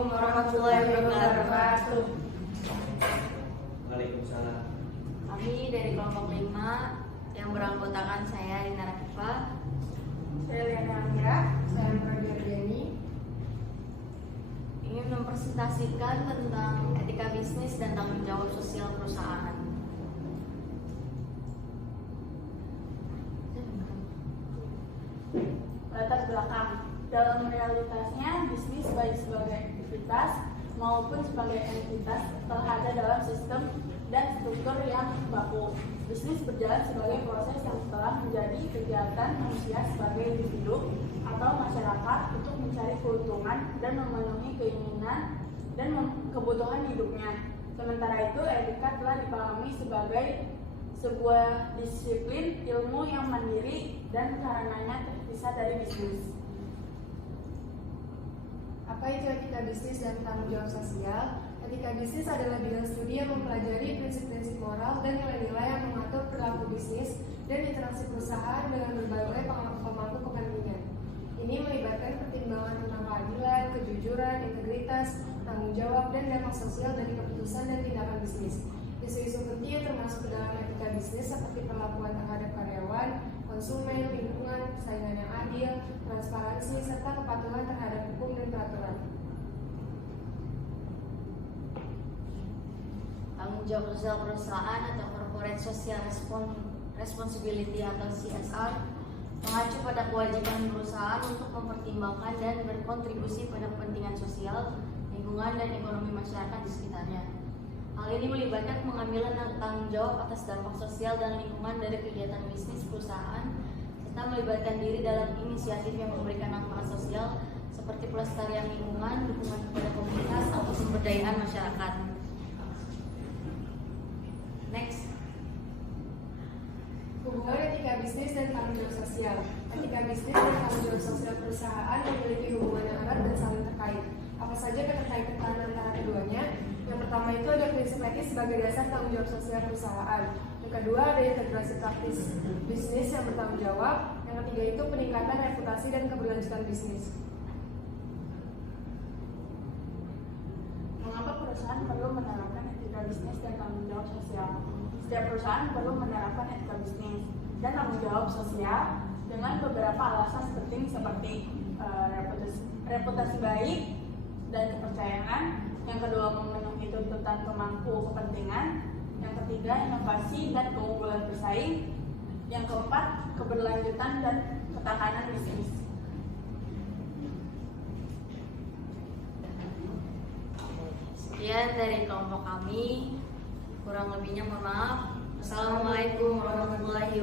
Assalamualaikum warahmatullahi wabarakatuh. Waalaikumsalam. Kami dari kelompok 5 yang beranggotakan saya Rina Rafifa, Saya Liana Amira, saya Pradia Riani. ingin mempresentasikan tentang etika bisnis dan tanggung jawab sosial perusahaan. Latar belakang. Dalam realitasnya, bisnis baik sebagai aktivitas maupun sebagai entitas telah ada dalam sistem dan struktur yang baku. Bisnis berjalan sebagai proses yang telah menjadi kegiatan manusia sebagai individu atau masyarakat untuk mencari keuntungan dan memenuhi keinginan dan kebutuhan hidupnya. Sementara itu, etika telah dipahami sebagai sebuah disiplin ilmu yang mandiri dan karenanya terpisah dari bisnis. Apa itu etika bisnis dan tanggung jawab sosial? Etika bisnis adalah bidang studi yang mempelajari prinsip-prinsip moral dan nilai-nilai yang mengatur perilaku bisnis dan interaksi perusahaan dengan berbagai pemangku kepentingan. Ini melibatkan pertimbangan tentang keadilan, kejujuran, integritas, tanggung jawab, dan dampak sosial dari keputusan dan tindakan bisnis. Isu-isu penting termasuk ke dalam etika bisnis seperti perlakuan terhadap karyawan, konsumen, lingkungan, persaingan yang adil, transparansi, serta kepatuhan terhadap hukum dan peraturan. Tanggung jawab sosial perusahaan atau Corporate Social Responsibility atau CSR mengacu pada kewajiban perusahaan untuk mempertimbangkan dan berkontribusi pada kepentingan sosial, lingkungan, dan ekonomi masyarakat di sekitarnya. Hal ini melibatkan pengambilan tanggung jawab atas dampak sosial dan lingkungan dari kegiatan bisnis perusahaan, serta melibatkan diri dalam inisiatif yang memberikan manfaat sosial seperti pelestarian lingkungan, dukungan kepada komunitas, atau sumber daya masyarakat. Next. Hubungan etika bisnis dan tanggung jawab sosial. Etika bisnis dan tanggung jawab sosial perusahaan memiliki hubungan yang erat dan saling terkait. Apa saja keterkaitan antara keduanya? Yang pertama itu ada prinsip etis sebagai dasar tanggung jawab sosial perusahaan. Yang kedua ada integrasi praktis bisnis yang bertanggung jawab. Yang ketiga itu peningkatan reputasi dan keberlanjutan bisnis. Mengapa perusahaan perlu menerapkan etika bisnis dan tanggung jawab sosial? Setiap perusahaan perlu menerapkan etika bisnis dan tanggung jawab sosial dengan beberapa alasan penting seperti reputasi baik dan kepercayaan. Yang kedua, memenuhi tuntutan pemangku kepentingan. Yang ketiga, inovasi dan keunggulan bersaing. Yang keempat, keberlanjutan dan ketahanan bisnis. Sekian dari kelompok kami. Kurang lebihnya mohon maaf. Assalamualaikum warahmatullahi